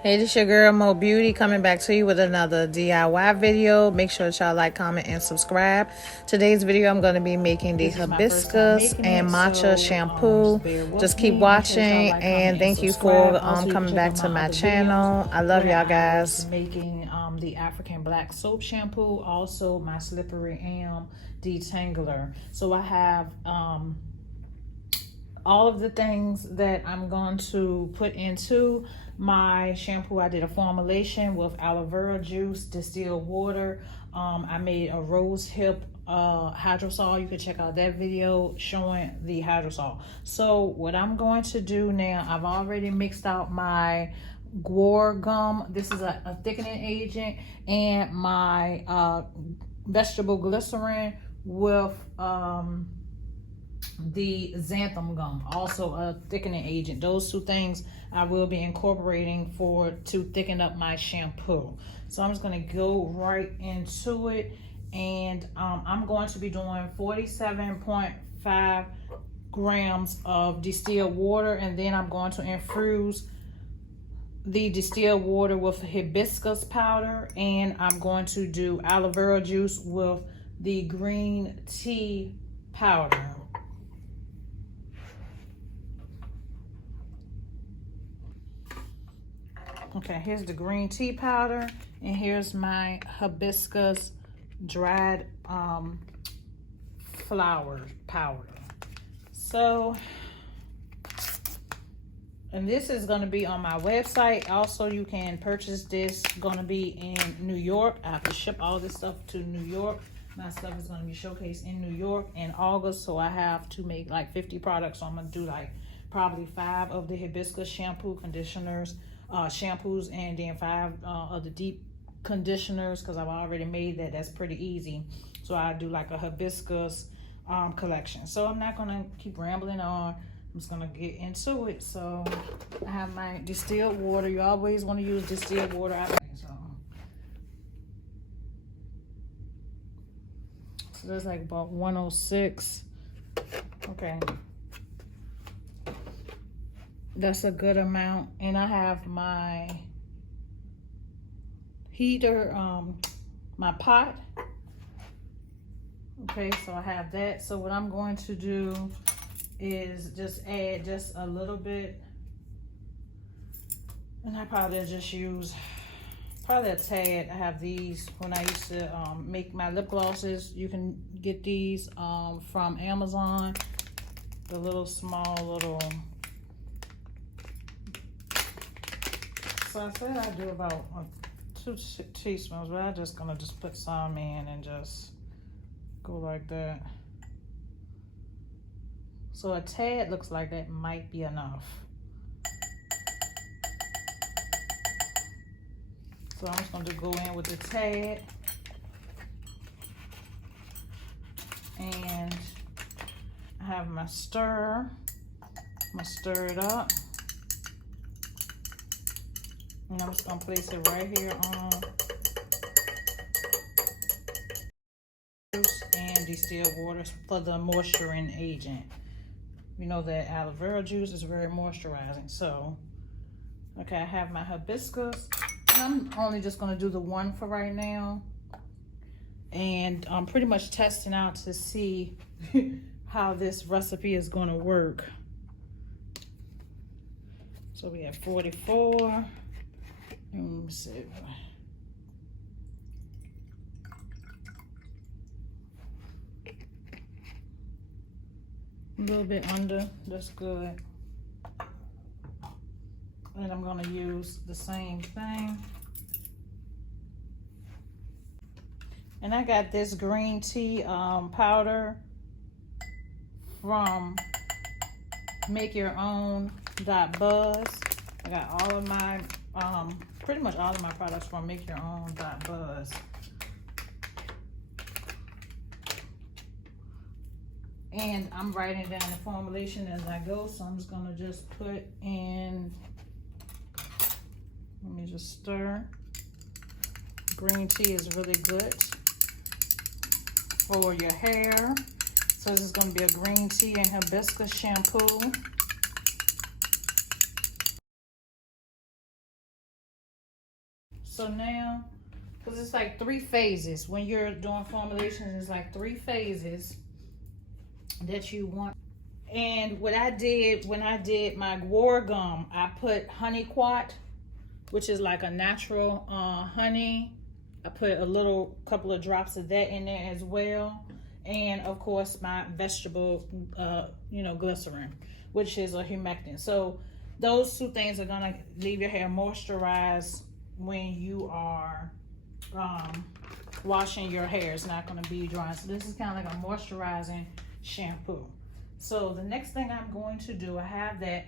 Hey, this your girl mobeaute coming back to you with another DIY video. Make sure that y'all like, comment, and subscribe. Today's video, I'm going to be making the hibiscus and matcha shampoo. Just keep watching, and thank you for coming back to my channel. I love y'all guys. Making the African black soap shampoo, also my slippery detangler. So I have all of the things that I'm going to put into my shampoo. I did a formulation with aloe vera juice, distilled water. I made a rose hip hydrosol. You can check out that video showing the hydrosol. So what I'm going to do now, I've already mixed out my guar gum. This is a thickening agent, and my vegetable glycerin with the xanthan gum, also a thickening agent. Those two things I will be incorporating to thicken up my shampoo. So I'm just going to go right into it, and I'm going to be doing 47.5 grams of distilled water, and then I'm going to infuse the distilled water with hibiscus powder, and I'm going to do aloe vera juice with the green tea powder. Okay, here's the green tea powder, and here's my hibiscus dried flower powder. So, and this is going to be on my website. Also, you can purchase this. Going to be in New York. I have to ship all this stuff to New York. My stuff is going to be showcased in New York in August, so I have to make like 50 products. So I'm going to do like probably 5 of the hibiscus shampoo, conditioners, shampoos, and then 5 of the deep conditioners, because I've already made that. That's pretty easy. So I do like a hibiscus collection. So I'm not going to keep rambling on. I'm just going to get into it. So I have my distilled water. You always want to use distilled water. So there's like about 106. Okay. That's a good amount. And I have my heater, my pot. Okay, so I have that. So what I'm going to do is just add just a little bit. And I probably just use probably a tad. I have these when I used to make my lip glosses. You can get these from Amazon. The little small little. So I said I do about 2 teaspoons, but I'm just gonna put some in and just go like that. So a tad looks like that might be enough. So I'm just going to go in with the tad, and I have my stir. I'm going to stir it up, and I'm just going to place it right here on juice and distilled water for the moisturizing agent. We know that aloe vera juice is very moisturizing. So, okay, I have my hibiscus. I'm only just going to do the one for right now, and I'm pretty much testing out to see how this recipe is going to work. So we have 44. Let me see. A little bit under, that's good. And I'm going to use the same thing. And I got this green tea powder from MakeYourOwn.buzz. I got all of my, pretty much all of my products from MakeYourOwn.buzz. And I'm writing down the formulation as I go, so I'm just going to just put in. Let me just stir. Green tea is really good for your hair. So this is going to be a green tea and hibiscus shampoo. So now, because it's like 3 phases. When you're doing formulations, it's like 3 phases that you want. And what I did when I did my guar gum, I put honey quat, which is like a natural honey. I put a couple of drops of that in there as well. And of course my vegetable, glycerin, which is a humectant. So those 2 things are gonna leave your hair moisturized when you are washing your hair. It's not gonna be dry. So this is kind of like a moisturizing shampoo. So the next thing I'm going to do, I have that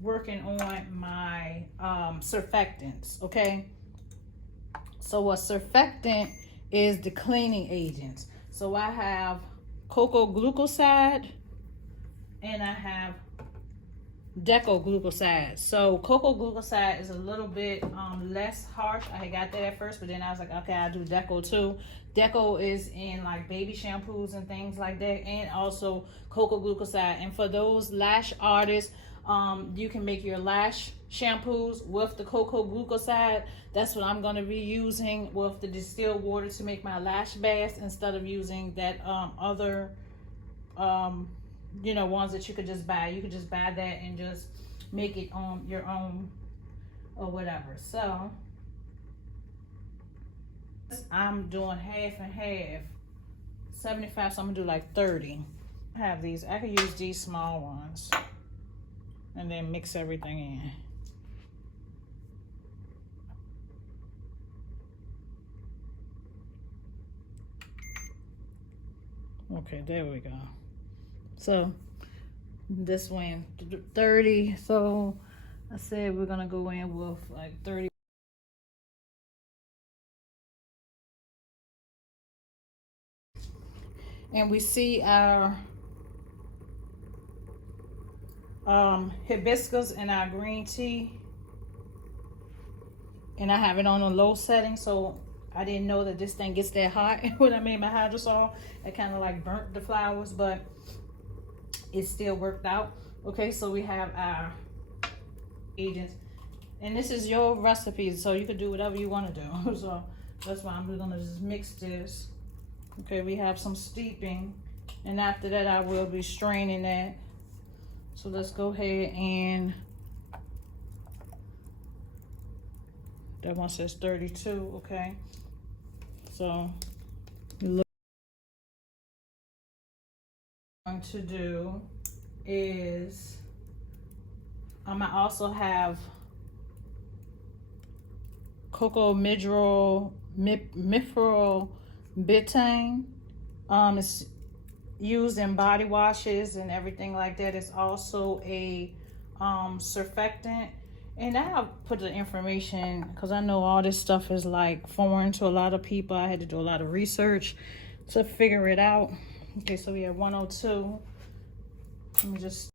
working on my surfactants, okay? So a surfactant is the cleaning agents. So I have cocoa glucoside and I have deco glucoside. So cocoa glucoside is a little bit less harsh. I got that at first, but then I was like, okay, I'll do deco too. Deco is in like baby shampoos and things like that, and also cocoa glucoside. And for those lash artists, you can make your lash shampoos with the cocoa glucoside. That's what I'm going to be using with the distilled water to make my lash baths, instead of using that other ones that you could just buy. You could just buy that and just make it on your own or whatever. So I'm doing half and half, 75, so I'm gonna do like 30. I have these, I could use these small ones and then mix everything in. Okay, there we go. So this went 30, so I said we're gonna go in with like 30. And we see our hibiscus and our green tea, and I have it on a low setting, so I didn't know that this thing gets that hot. When I made my hydrosol, it kind of like burnt the flowers, but it still worked out. Okay, so we have our agents, and this is your recipe, so you could do whatever you want to do. So that's why I'm gonna just mix this. Okay, we have some steeping, and after that I will be straining that. So let's go ahead, and that one says 32. Okay, so what I'm going to do is I also have cocoa mithril betaine. It's used in body washes and everything like that. It's also a surfactant, and I'll put the information because I know all this stuff is like foreign to a lot of people. I had to do a lot of research to figure it out. Okay, so we have 102. Let me just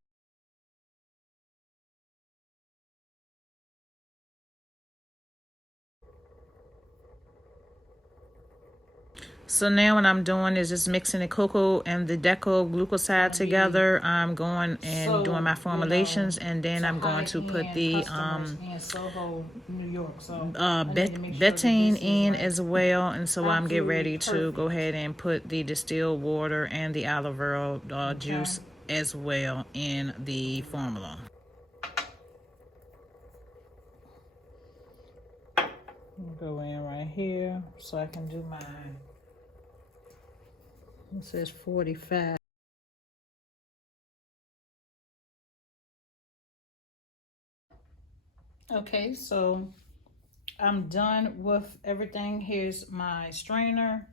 So now what I'm doing is just mixing the cocoa and the deco glucoside together. I'm going and doing my formulations, and then I'm going to put the betaine in as well. And so I'm getting ready to go ahead and put the distilled water and the aloe vera juice as well in the formula. Go in right here so I can do mine. It says 45. Okay, so I'm done with everything. Here's my strainer.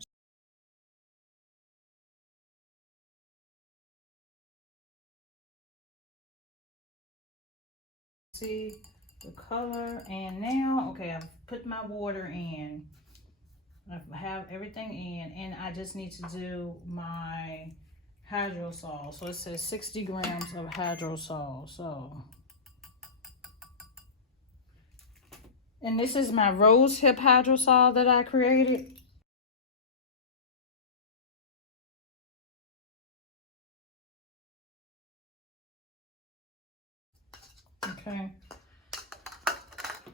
See the color, and now, okay, I've put my water in. I have everything in, and I just need to do my hydrosol. So it says 60 grams of hydrosol. So, and this is my rose hip hydrosol that I created. Okay.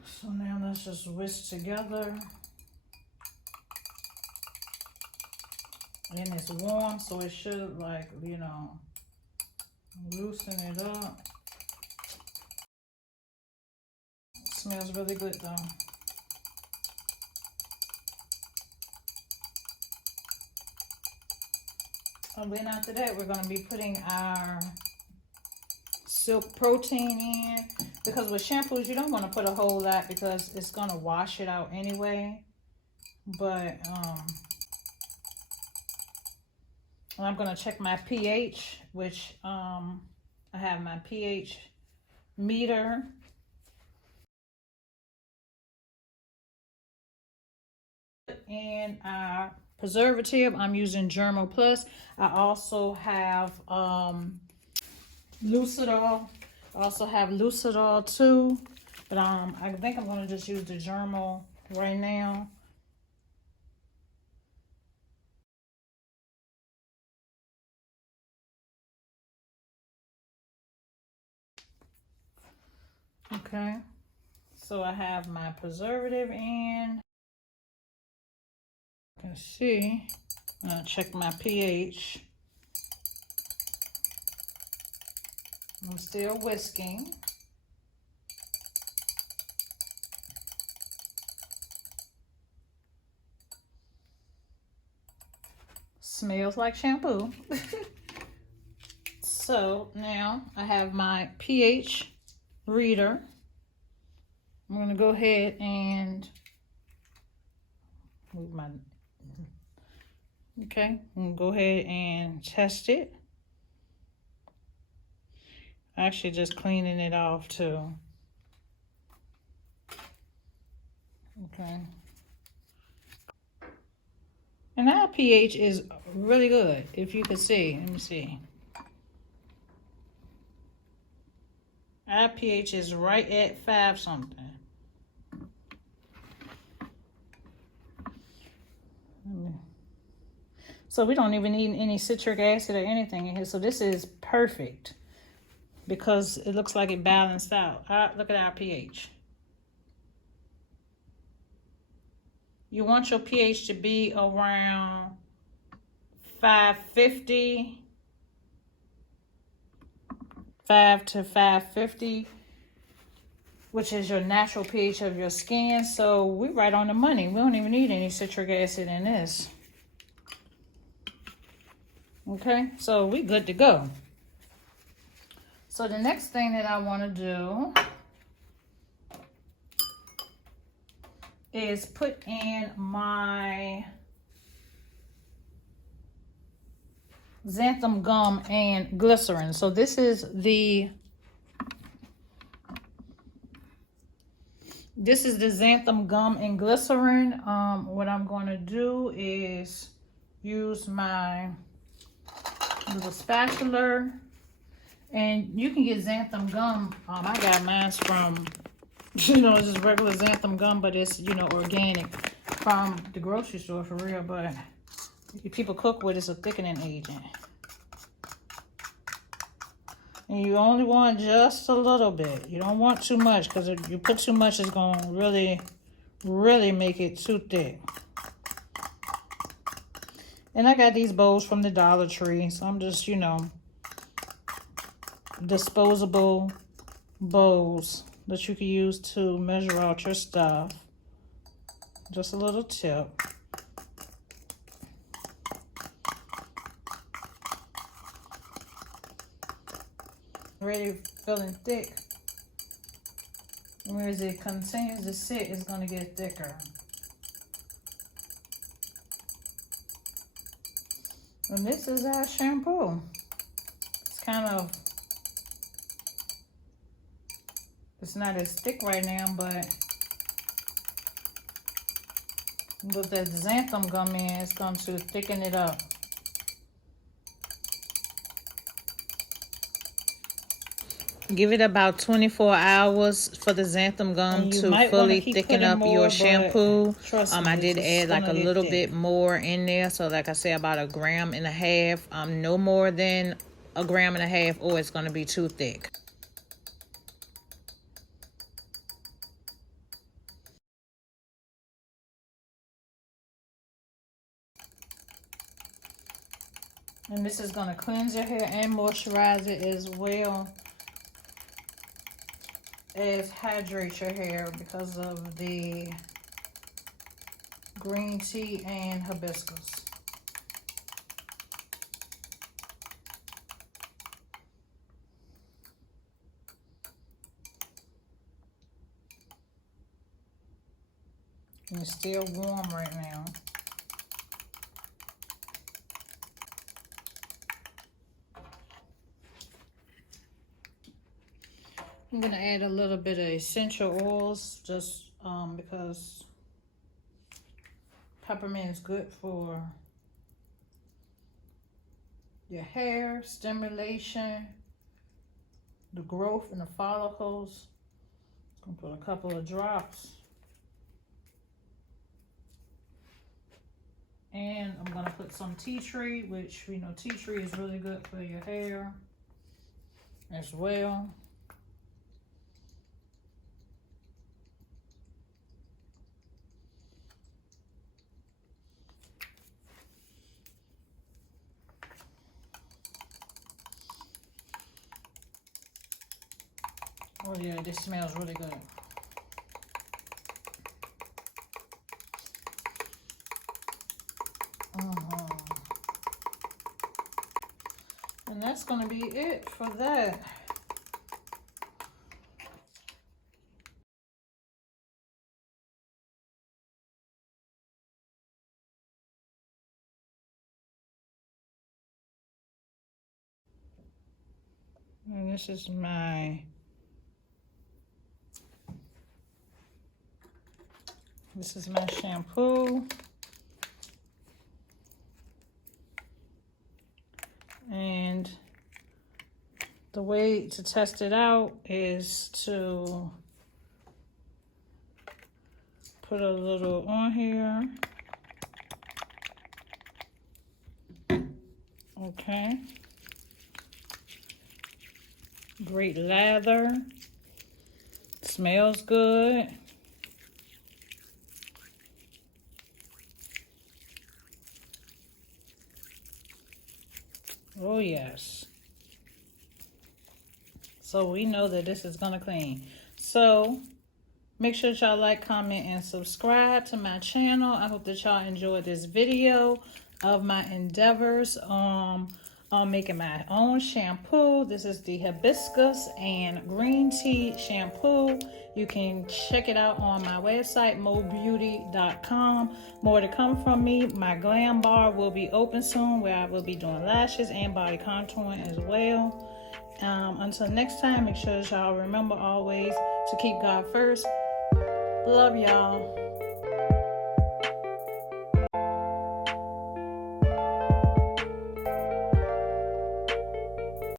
So now let's just whisk together. And it's warm, so it should, like, you know, loosen it up. It smells really good though. And then after that, we're going to be putting our silk protein in, because with shampoos, you don't want to put a whole lot because it's going to wash it out anyway. But I'm going to check my pH, which I have my pH meter. And our preservative, I'm using Germo Plus. I also have Lucidol. I also have Lucidol too, but I think I'm going to just use the Germo right now. Okay, so I have my preservative in. You can see, I'll check my pH. I'm still whisking. Smells like shampoo. So now I have my pH reader. I'm going to go ahead and move my, okay, I'm going to go ahead and test it. Actually just cleaning it off too. Okay. And our pH is really good, if you can see. Let me see. Our pH is right at 5 something. So we don't even need any citric acid or anything in here. So this is perfect because it looks like it balanced out. Look at our pH. You want your pH to be around 550. 5 to 550, which is your natural pH of your skin. So we're right on the money. We don't even need any citric acid in this. Okay, so we good to go. So the next thing that I want to do is put in my xanthan gum and glycerin. So this is the xanthan gum and glycerin. What I'm going to do is use my little spatula, and you can get xanthan gum. I got mine from, you know, it's just regular xanthan gum, but it's, you know, organic from the grocery store for real. But if people cook with, it's a thickening agent. And you only want just a little bit. You don't want too much, because if you put too much, it's going to really make it too thick. And I got these bowls from the Dollar Tree. So I'm just, you know, disposable bowls that you can use to measure out your stuff. Just a little tip. Already feeling thick. Whereas it continues to sit, it's going to get thicker. And this is our shampoo. It's kind of, it's not as thick right now, but with that xanthan gum in, it's going to thicken it up. Give it about 24 hours for the xanthan gum to fully thicken up your shampoo. I did add like a little bit more in there. So like I said, about 1.5 grams. No more than 1.5 grams, or it's going to be too thick. And this is going to cleanse your hair and moisturize it as well as hydrate your hair because of the green tea and hibiscus. And it's still warm right now. I'm going to add a little bit of essential oils just because peppermint is good for your hair, stimulation, the growth in the follicles. I'm going to put a couple of drops. And I'm going to put some tea tree, which we know tea tree is really good for your hair as well. Oh yeah, this smells really good. And that's going to be it for that. And this is my shampoo. And the way to test it out is to put a little on here. Okay. Great lather. Smells good. Oh yes. So we know that this is gonna clean. So make sure y'all like, comment, and subscribe to my channel. I hope that y'all enjoyed this video of my endeavors on making my own shampoo. This is the hibiscus and green tea shampoo. You can check it out on my website, mobeaute.com. More to come from me. My glam bar will be open soon, where I will be doing lashes and body contouring as well. Until next time, make sure y'all remember always to keep God first. Love y'all.